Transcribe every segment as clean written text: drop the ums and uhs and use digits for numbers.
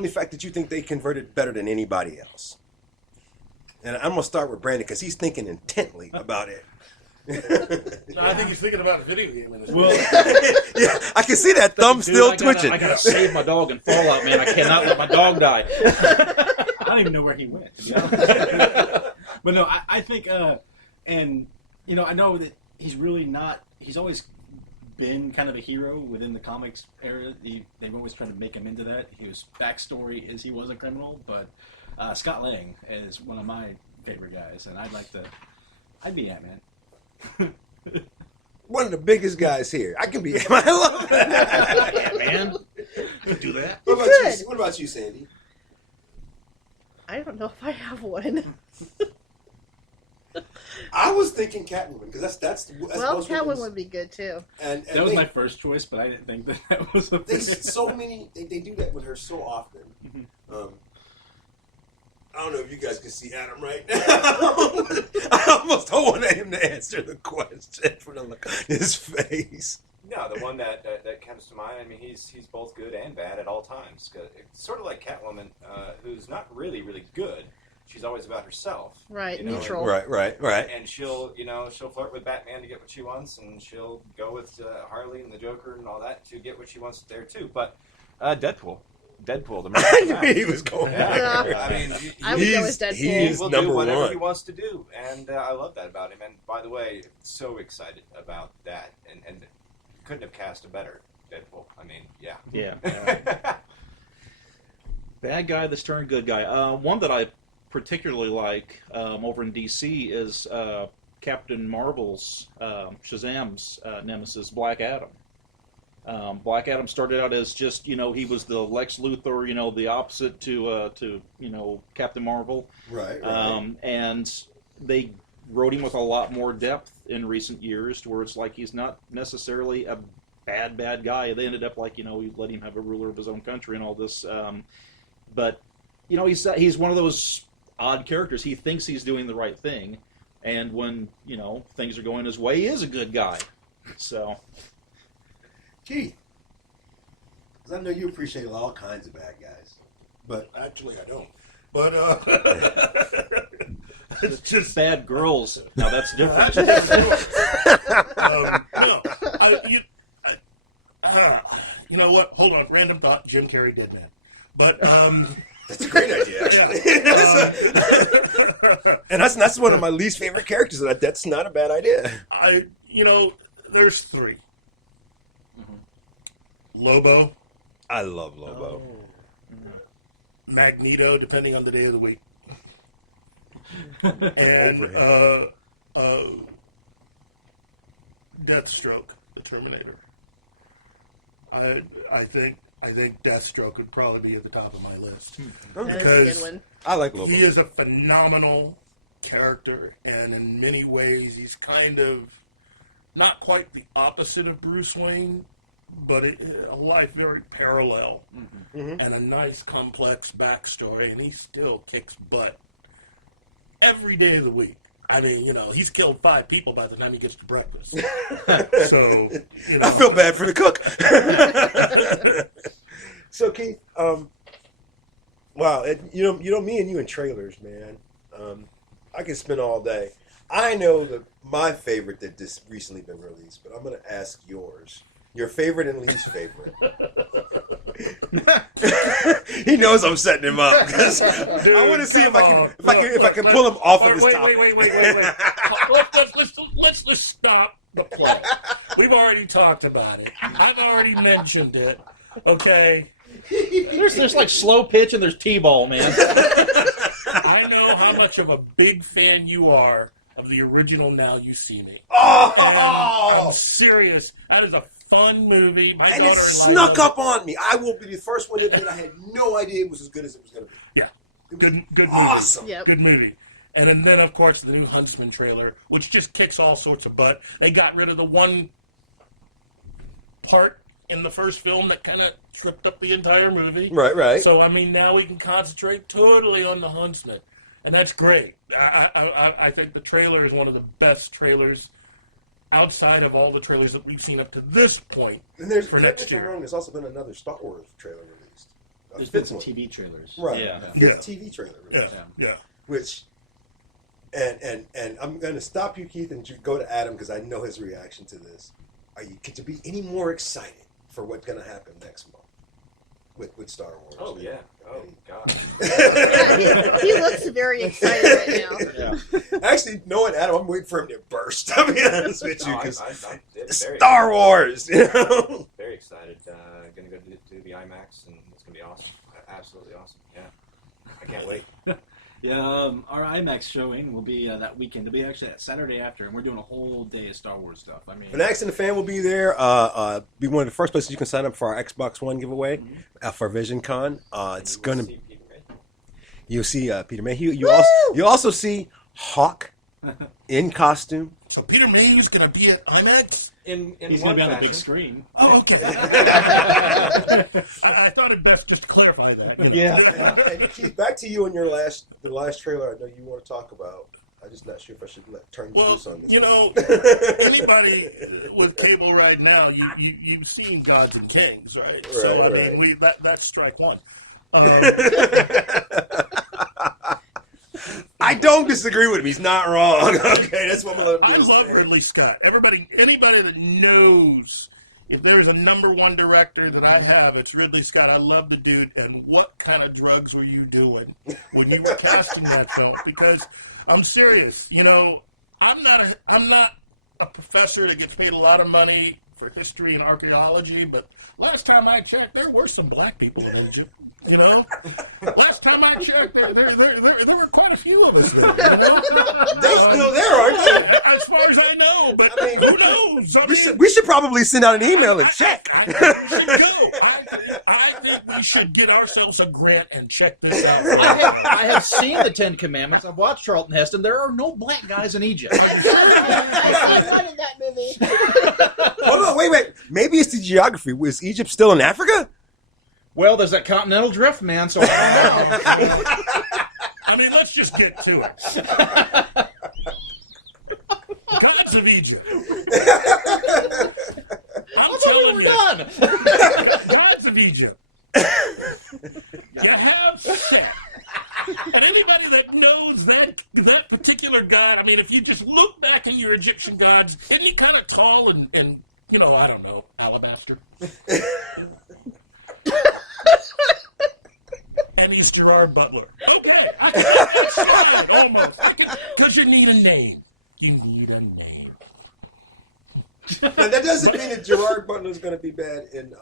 on the fact that you think they converted better than anybody else. And I'm going to start with Brandon because he's thinking intently about it. No, I think he's thinking about a video game in his Yeah, I can see that thumb still twitching. I gotta save my dog in Fallout, man. I cannot let my dog die. I don't even know where he went, to be honest. But no, I think, and, you know, I know that he's really not, he's always been kind of a hero within the comics area. They've always tried to make him into that. His backstory is he was a criminal, but Scott Lang is one of my favorite guys, and I'd be Ant-Man. One of the biggest guys here. I can be Ant-Man. I love that. Yeah, man. Could do that. What about you, Sandy? I don't know if I have one. I was thinking Catwoman because that's well, Catwoman would be good too. And that was my first choice, but I didn't think that was a. They do that with her so often. Mm-hmm. I don't know if you guys can see Adam right now. I almost don't want him to answer the question for the look on his face. No, the one that comes to mind. I mean, he's both good and bad at all times. It's sort of like Catwoman, who's not really good. She's always about herself. Right, you know, neutral. Right. And she'll flirt with Batman to get what she wants, and she'll go with Harley and the Joker and all that to get what she wants there too. But Deadpool, the I knew he was going. Yeah. there. I mean, I would go with Deadpool. He's will number do whatever one. he wants to do, and I love that about him. And by the way, so excited about that, and couldn't have cast a better Deadpool. I mean, yeah. Yeah. Bad guy that's turned good guy. One that I particularly like over in DC is Captain Marvel's, Shazam's nemesis, Black Adam. Black Adam started out as just, he was the Lex Luthor, the opposite to Captain Marvel. Right. And they wrote him with a lot more depth in recent years to where it's like he's not necessarily a bad guy. They ended up like, we let him have a ruler of his own country and all this. But, he's one of those odd characters. He thinks he's doing the right thing. And when, things are going his way, he is a good guy. So... Keith, because I know you appreciate all kinds of bad guys, but Actually, I don't. But it's just bad girls. Now that's different. no. You know what? Hold on. Random thought. Jim Carrey, Dead Man. But that's a great idea, actually. And that's one of my least favorite characters. That's not a bad idea. There's three. Lobo, I love Lobo. Magneto, depending on the day of the week, and Deathstroke, the Terminator. I think Deathstroke would probably be at the top of my list That is a good one. I like Lobo. He is a phenomenal character, and in many ways, he's kind of not quite the opposite of Bruce Wayne, but a life very parallel, and a nice complex backstory, and he still kicks butt every day of the week. I mean, he's killed 5 people by the time he gets to breakfast. So, I feel bad for the cook. So, Keith, wow, me and you in trailers, man. I can spend all day. I know my favorite that just recently been released, but I'm going to ask yours. Your favorite and least favorite. He knows I'm setting him up because I want to see if I can pull him off of his topic. Wait. Let's just stop the play. We've already talked about it. I've already mentioned it. Okay. There's like slow pitch and there's T-ball, man. I know how much of a big fan you are of the original Now You See Me. Oh! And I'm serious. That is a fun movie. My and daughter it snuck up on me. I will be the first one to admit I had no idea it was as good as it was going to be. Yeah. Good movie. Awesome. Yep. Good movie. And then, of course, the new Huntsman trailer, which just kicks all sorts of butt. They got rid of the one part in the first film that kind of tripped up the entire movie. Right. So, now we can concentrate totally on the Huntsman. And that's great. I think the trailer is one of the best trailers outside of all the trailers that we've seen up to this point And for next year. There's also been another Star Wars trailer released. There's been fifth some one. TV trailers. Right. Yeah. Fifth TV trailer. Yeah, release. yeah. Which, and I'm going to stop you, Keith, and go to Adam because I know his reaction to this. Could you be any more excited for what's going to happen next month with Star Wars? Oh yeah. Oh god. Yeah, he looks very excited right now. Yeah. Actually, knowing Adam, I'm waiting for him to burst. I'll be honest with you No, because I'm very Star Wars. You know? Very excited. Gonna go to the IMAX, and it's gonna be awesome. Absolutely awesome. Yeah. I can't wait. Yeah, our IMAX showing will be that weekend. It'll be actually that Saturday after, and we're doing a whole day of Star Wars stuff. I mean, Fanatics and the Fan will be there. Be one of the first places you can sign up for our Xbox One giveaway for Vision Con. It's And gonna. see Peter May. You'll see Peter Mayhew. You also see Hawk in costume. So Peter Mayhew's going to be at IMAX? In he's one going to be on the fashion. big screen. Oh, okay. I thought it best just to clarify that. Yeah. And Keith, back to you on the last trailer. I know you want to talk about. I'm just not sure if I should turn you Well, loose on this. you one. know, anybody with cable right now, you've seen Gods and Kings, right? So, I Right. mean, that's strike one. I don't disagree with him. He's not wrong. Okay, that's what I'm gonna I do. love Ridley Scott. Anybody that knows if there's a number one director that I have, it's Ridley Scott. I love the dude. And what kind of drugs were you doing when you were casting that film? Because I'm serious. You know, I'm not a professor that gets paid a lot of money for history and archaeology, but last time I checked, there were some black people in Egypt. You know, last time I checked, there were quite a few of us. There, you know? They still there, aren't they? As far as I know, but I mean, who knows? I mean, We should probably send out an email and check. I think we should go. I think we should get ourselves a grant and check this out. I have seen the Ten Commandments. I've watched Charlton Heston. There are no black guys in Egypt. I saw one in that movie. Hold on, wait. Maybe it's the geography. Was Egypt still in Africa? Well, there's that continental drift, man, so I don't know. I mean, let's just get to it. Gods of Egypt. I'm telling you, done. Gods of Egypt. You have set. And anybody that knows that particular god, I mean, if you just look back at your Egyptian gods, isn't he kind of tall and you know, I don't know, alabaster? And he's Gerard Butler. Okay, I can see it almost. Because you need a name. You need a name. Now, that doesn't mean that Gerard Butler is going to be bad in.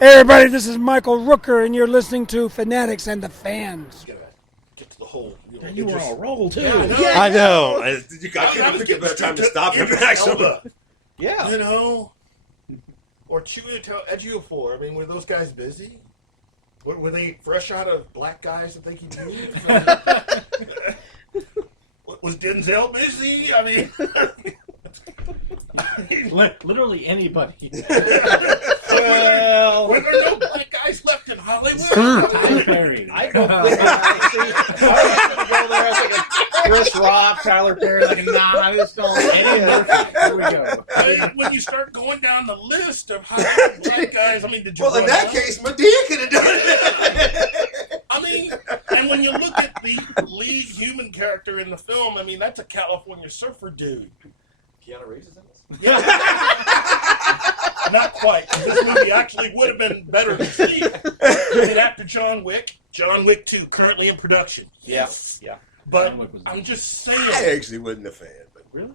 Hey everybody, this is Michael Rooker, and you're listening to Fanatics and the Fans. Get to the whole. You were on a roll, too. I know. I I couldn't was think of a better time to getting stop him. Idris Actually, Elba, Yeah. you know, or Chiwetel Ejiofor. I mean, were those guys busy? Were they fresh out of black guys that they could use? Was Denzel busy? I mean, Literally anybody. Well, were there no black guys left in Hollywood? Tyler Perry. I don't think I was going to go there. I was thinking Chris Rock, Tyler Perry. Like, nah, I just don't. Eddie Murphy. Here we go. When you start going down the list of Hollywood black guys, I mean, did you? well, in run that out? case, Medea could have done it. I mean, and when you look at the lead human character in the film, I mean, that's a California surfer dude. Keanu Reeves is in this. Yeah. Not quite. This movie actually would have been better to see. Right after John Wick. John Wick 2, currently in production. Yes. Yeah. But John Wick was I'm just I saying. actually wasn't a fan, but Really?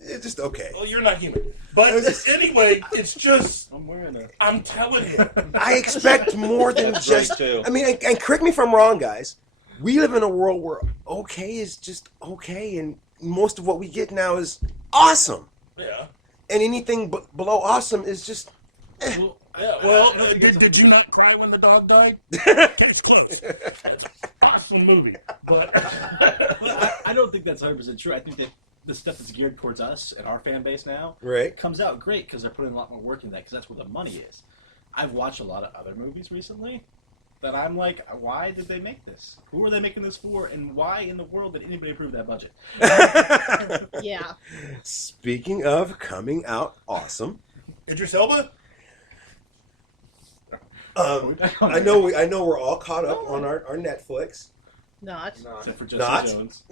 it's just okay. Well, you're not human. But anyway, it's just, I'm wearing a... I'm telling you. I expect more than That's just. right, too. I mean, and correct me if I'm wrong, guys. We live in a world where okay is just okay, and most of what we get now is awesome, Yeah. and anything below awesome is just. Well, Yeah, well, I don't think it's did you not cry when the dog died? It's close. That's an awesome movie. But I don't think that's 100% true. I think that the stuff that's geared towards us and our fan base now Right. comes out great because they're putting a lot more work in that because that's where the money is. I've watched a lot of other movies recently that I'm like, why did they make this? Who are they making this for? And why in the world did anybody approve that budget? Yeah. Speaking of coming out awesome, Idris Elba? I know we're all caught up on our Netflix. Not. Except for Jessica Not? Jones.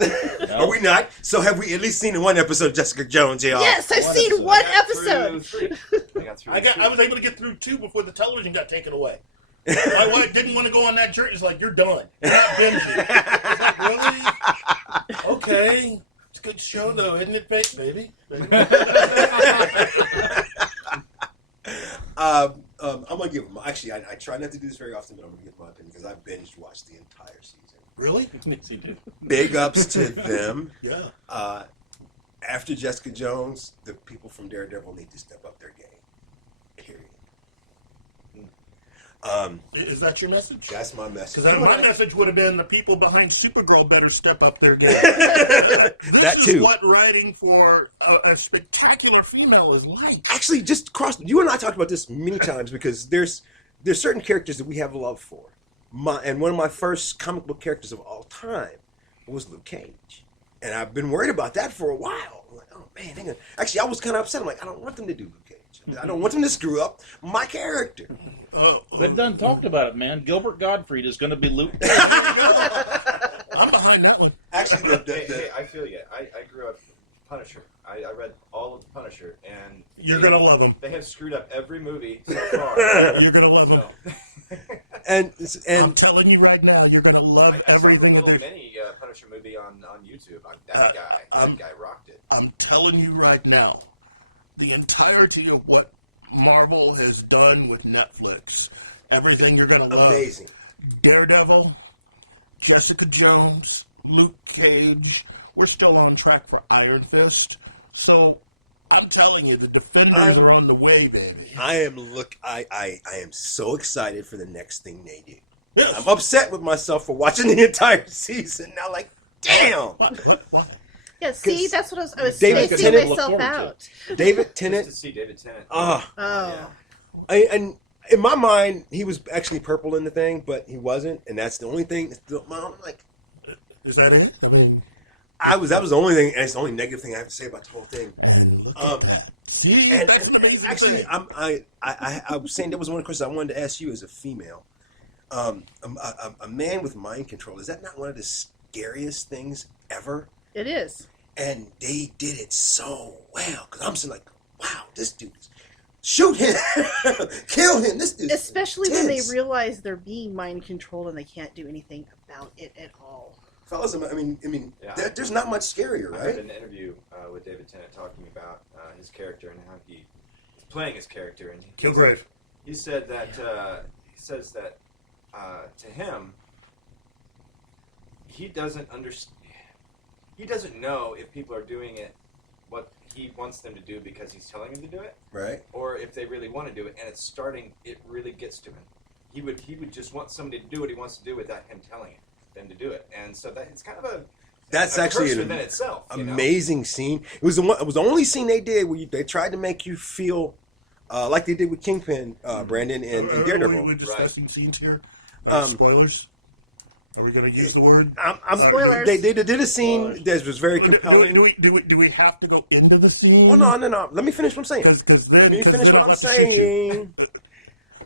Are we not? So have we at least seen one episode of Jessica Jones, y'all? Yes, I've seen one episode. I was able to get through 2 before the television got taken away. My wife didn't want to go on that journey. It's like, you're done. You're not binging. It's like, really? Okay. It's a good show, though, isn't it, baby? I'm gonna give them. Actually, I try not to do this very often, but I'm gonna give my opinion because I binge watched the entire season. Really? Yes, he did. Big ups to them. Yeah. After Jessica Jones, the people from Daredevil need to step up their game. Period. Is that your message? That's my message. Because my message would have been the people behind Supergirl better step up their game. That This too. is what writing for a spectacular female is like. Actually, just cross. You and I talked about this many times because there's certain characters that we have love for. And one of my first comic book characters of all time was Luke Cage, and I've been worried about that for a while. I'm like, oh man, hang on. Actually, I was kind of upset. I'm like, I don't want them to do Luke Cage. I don't want them to screw up my character. They've done talked about it, man. Gilbert Gottfried is going to be Luke. I'm behind that one. Actually, Hey, I feel you. I grew up Punisher. I read all of Punisher, and You're going to love them. they have screwed up every movie so far. You're going to love them. and I'm telling you right now, you're going to love I saw the everything that little they... mini Punisher movie on YouTube. That guy rocked it. I'm telling you right now, the entirety of what Marvel has done with Netflix, everything you're going to love. amazing. Daredevil, Jessica Jones, Luke Cage. We're still on track for Iron Fist. So I'm telling you, the Defenders are on the way, baby. I am so excited for the next thing they do. Yes. I'm upset with myself for watching the entire season. Now, like, damn. What? Yeah, see, that's what I was David spacing Tennant, look myself forward to out. David Just Tennant. to see David Tennant. Oh. Yeah. And in my mind, he was actually purple in the thing, but he wasn't, and that's the only thing. I'm like, Is that it? I mean, that was the only thing, and it's the only negative thing I have to say about the whole thing. and look at that. See, And that's an amazing actually, thing. I was saying that was one of the questions I wanted to ask you as a female. A man with mind control, is that not one of the scariest things ever? It is. And they did it so well, because I'm sitting like, wow, this dude is, shoot him, kill him. This dude, Especially when they intense. realize they're being mind controlled and they can't do anything about it at all. Fellas, I mean, Yeah. there's not much scarier, I heard right? an interview with David Tennant talking about his character and how he's playing his character, and Kilgrave. he said that he says that to him, he doesn't understand. He doesn't know if people are doing it what he wants them to do because he's telling them to do it, Right. or if they really want to do it, and it really gets to him. He would just want somebody to do what he wants to do without him telling them to do it, and so that it's kind of a That's a actually curse an within itself. You know? amazing scene. It was the only scene they did where they tried to make you feel like they did with Kingpin, Brandon, and Daredevil. We're discussing scenes here. Um, Spoilers. Are we going to use the word? Spoilers. They did a scene that was very compelling. Do we have to go into the scene? Well, no. Let me finish what I'm saying. Let me finish what I'm saying.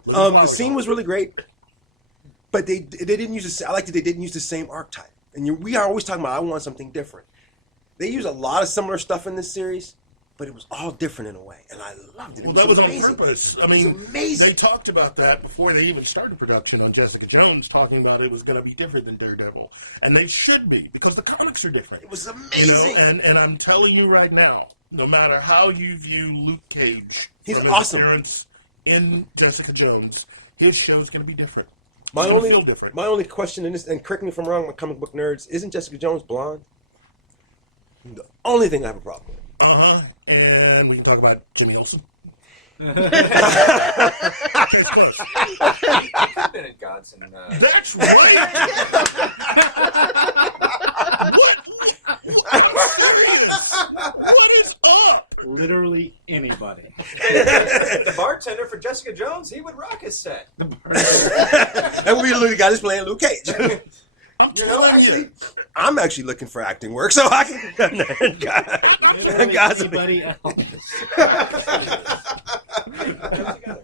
The scene was really great, but they didn't use I liked that they didn't use the same archetype. And we are always talking about I want something different. They use a lot of similar stuff in this series, but it was all different in a way, and I loved it. Well, that was on amazing. purpose. I It was mean, amazing. they talked about that before they even started production on Jessica Jones, talking about it was going to be different than Daredevil. And they should be, because the comics are different. It was You amazing. know, and I'm telling you right now, no matter how you view Luke Cage, He's from his awesome. appearance in Jessica Jones, his show's going to be different. My It's gonna only feel different. my only question in this, and correct me if I'm wrong, my comic book nerds, isn't Jessica Jones blonde? The only thing I have a problem with. And we can talk about Jimmy Olsen. He's been in Gods and That's right. What? Serious? What is up? Literally anybody. the bartender for Jessica Jones. He would rock his set. That would be the guy that's playing Luke Cage. I'm You know, telling actually, you. I'm actually looking for acting work, so I can. Literally Guys, anybody else. Put it together.